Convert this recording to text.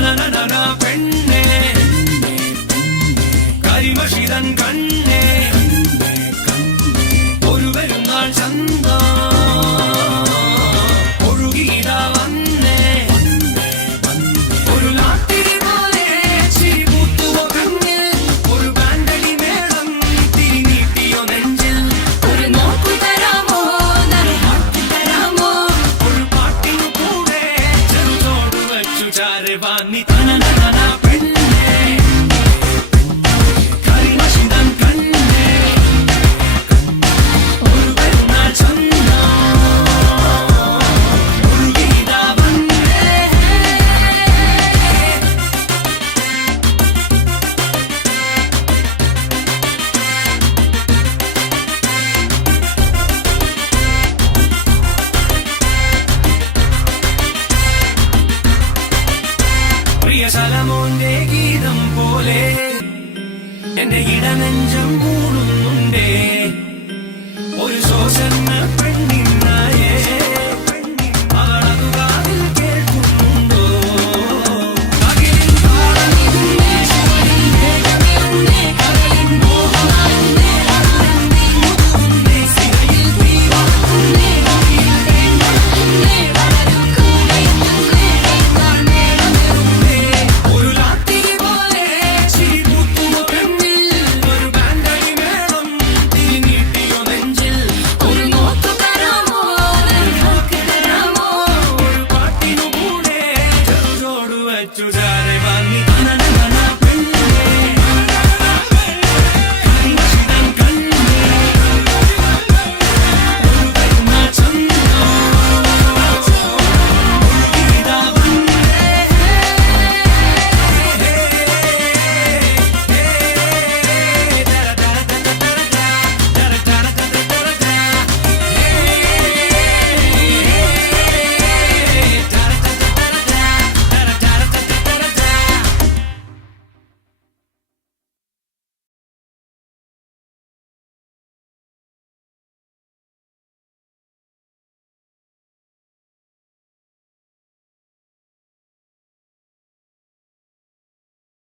പെണ്ണേ കരിമഷിതൻ കണ്ണേ ഒരു പെരുന്നാൾ ചന്ത ഒഴുകിയിതാ വന്നേ ഒരു ലാത്തിരി പോലെ ചിരി പൂത്തുവോ കണ്ണിൽ ഒരു ബാൻഡടി മേളം തിരിനീട്ടിയോ നെഞ്ചിൽ ഒരു നോക്കു തരാമോ നറുമാക്കി തരാമോ ഒരു പാട്ടിനു കൂടെ ചെറുതോട് വച്ചു ചാരവാന്നി തനനന പെണ്ണേ കരിമഷിതൻ കണ്ണേ ഒരു പെരുന്നാൾ ചന്ത ഒഴുകിയിതാ വന്നേ പ്രിയ സലമോന്റെ ഗീതം പോലെ എന്റെ ഇടനെഞ്ചം മൂടുന്നുണ്ടേ ഒരു ശോഷന്ന പെണ്ണിന്നായേ അവളതു കാതിൽ കേൾക്കുന്നുണ്ടോ അകിലിൻ താളമിതുന്നേ ശിവനിൻ വേഗമിയുന്നേ കരളിൻ മോഹമായുന്നേ അരുളെന്തീ മുതുകുന്നേ സിരയിൽ തീവാക്കുന്നേ വഴിയിൽ വേണ്ടതുന്നേ വളരും കൂടെയുന്നേ കേൾക്കാൻ നേരമേറുന്നേ ഒരു ലാത്തിരി പോലെ ചിരി പൂത്തുവോ കണ്ണിൽ ഒരു ബാൻഡടി മേളം തിരിനീട്ടിയോ നെഞ്ചിൽ ഒരു നോക്കു തരാമോ നറുമാക്കി തരാമോ ഒരു പാട്ടിനു കൂടെ ചെറുതോട് വച്ചു ചാര